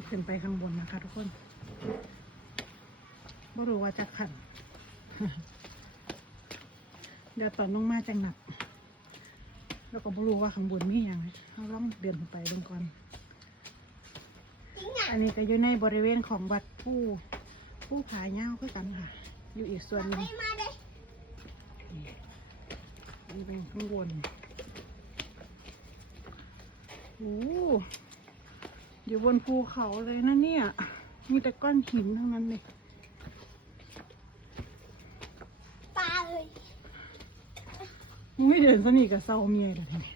จะขึ้นไปข้างบนนะคะทุกคนไม่รู้ว่าจะขัน เดี๋ยวตอนลงมาจะหนัก แล้วก็ไม่รู้ว่าข้างบนมีอย่างไรเราลองเดินไปดูก่อนจริงอะอันนี้ก็อยู่ในบริเวณของวัดผู้ผู้ผาเง่าคือกันค่ะ อยู่อีกส่วนหนึงไม่มาเลยนี่เป็นข้างบนโอ้ อยู่บนภูเขาเลยนะเนี่ย มีแต่ก้อนหินทั้งนั้นเลยปลาเลยมึงไม่เดินสนิทกับเศร้าเมียเลยทีนี้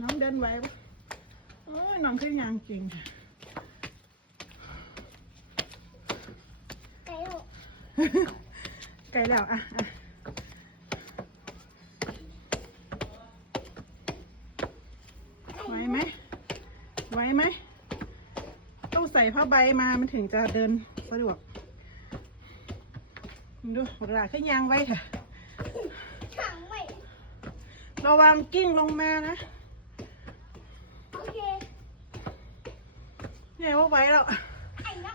น้องเดินไหวปะโอ้ยน้องขึ้นยางเก่งค่ะไก่หกไกลแล้ว อะอะไหวไหมไหวไหม ต้อง ใส่ผ้าใบมามันถึงจะเดินสะดวก ดูเวลาขึ้นยางไว้เถอะถังไว้ระวังกิ้งลงมานะ โอเคเนี่ยว่าไหวแล้วไอ้ละ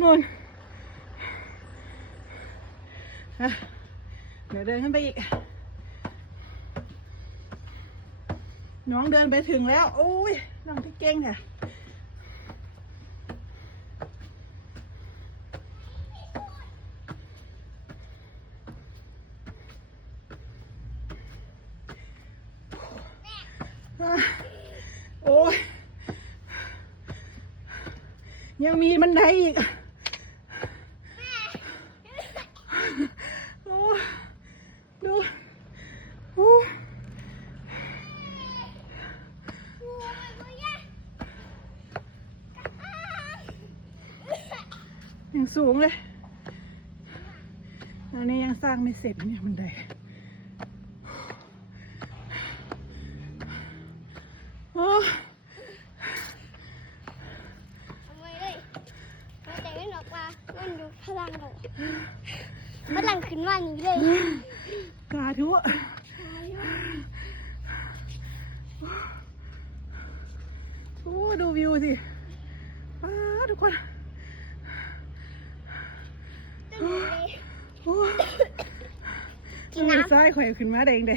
นู่นอะเดี๋ยวเดินขึ้นไปอีก น้องเดินไปถึงแล้วโอ้ยน้องที่เก่งค่ะอะโอ้ยยังมีบันไดอีก โอ้ดูโอ้ โอ้ยกูยะ ยังสูงเลย อันนี้ยังสร้างไม่เสร็จเนี่ยบันไดโอ้ทำไมเลยเราแต่ไม่หรอกว่ามันอยู่พลังเลยพลังขึ้นมานี้เลยสาธุโอ้ดูวิวสิป้าทุกคนตึ้งเลยโอ้ กินน้ำมือซ้ายแขวขึ้นมาแดงเด้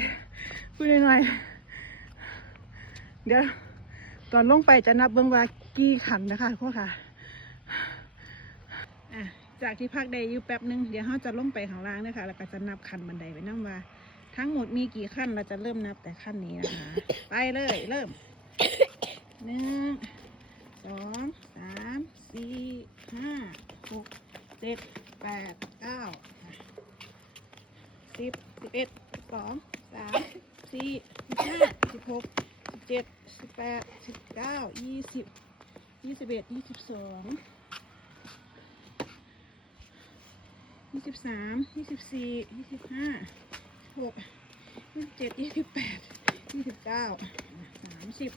พูดหน่อยเดี๋ยวตอนลงไปจะนับเบื้องว่ากี่ขันนะคะพ่อค่ะจากที่พักได้อยู่แป๊บนึงเดี๋ยวเราจะลงไปข้างล่างนะคะแล้วก็จะนับขันบันไดไปนั่งว่า ทั้งหมดมีกี่ขั้นเราจะเริ่มนับแต่ขั้นนี้นะคะ ไปเลยเริ่มหนึ่งสองสามสี่ห้าหกเจ็ด ดเก้าสิบสิบเอ็ดสิบสองสามสี่สิบห้าสิบหกสิบเจ็ดสิบแปดสิบเก้ายี่สิบยี่สิบเอ็ดยี่สิบสองยี่สิบสามยี่สิบสี่ยี่สิบห้าหกยี่สิบเจ็ดยี่สิบแปดยี่สิบเก้าสามสิบ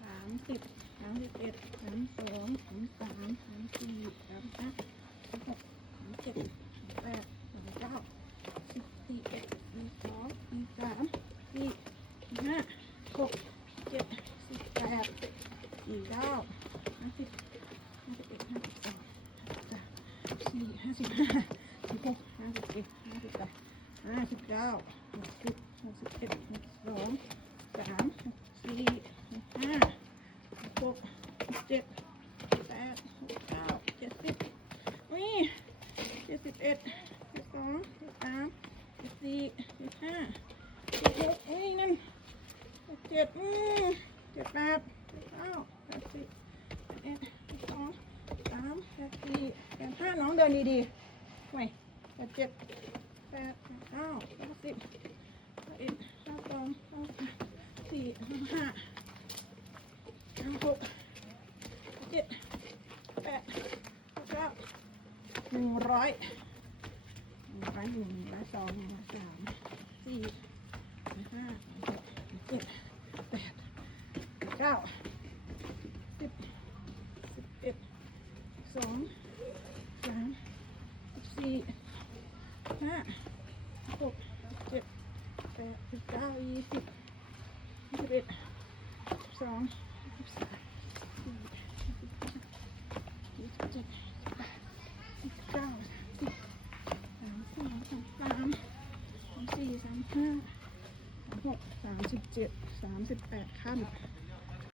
สามสิบ สามสิบเอ็ดสามสองสามสามสามสี่สามห้าสามหกสามเจ็ดสามแปดสามเก้าสิบสี่เอ็ดสี่สองสี่สามสี่ห้าหกเจ็ดสิบแปดสี่เก้าห้าสิบห้าสิบเอ็ดห้าสิบสองห้าสิบสามสี่ห้าสิบห้าสิบหกห้าสิบเจ็ดห้าสิบแปดห้าสิบเก้าหกสิบหกสิบเอ็ดหกสิบสองสามหกสี่หกห้า หกเจ็ดแปดเก้าเจ็ดสิบนี่เจ็ดสิบเอ็ดสิบสองสิบสามสิบสี่สิบห้าสิบหกอุ้ยนั่นสิบเจ็ดอืมเจ็ดแปดสิบเก้าแปดสิบแปดเอ็ดสิบสองสามแปดสี่แปดห้าน้องเดินดีๆไว้แปดเจ็ดแปดเก้าแปดสิบแปดเอ็ดแปดสองแปดสามสี่ห้า หกเจ็ดแปดเก้าหนึ่งร้อยหนึ่งร้อยหนึ่งร้อยสองหนึ่งร้อยสามสี่ห้าหกเจ็ดแปดเก้าสิบสิบเอ็ดสองสามสี่ห้าหกเจ็ดแปดเก้ายี่สิบยี่สิบเอ็ดสอง ห้าหกสามสิบเจ็ดสามสิบแปดขั้น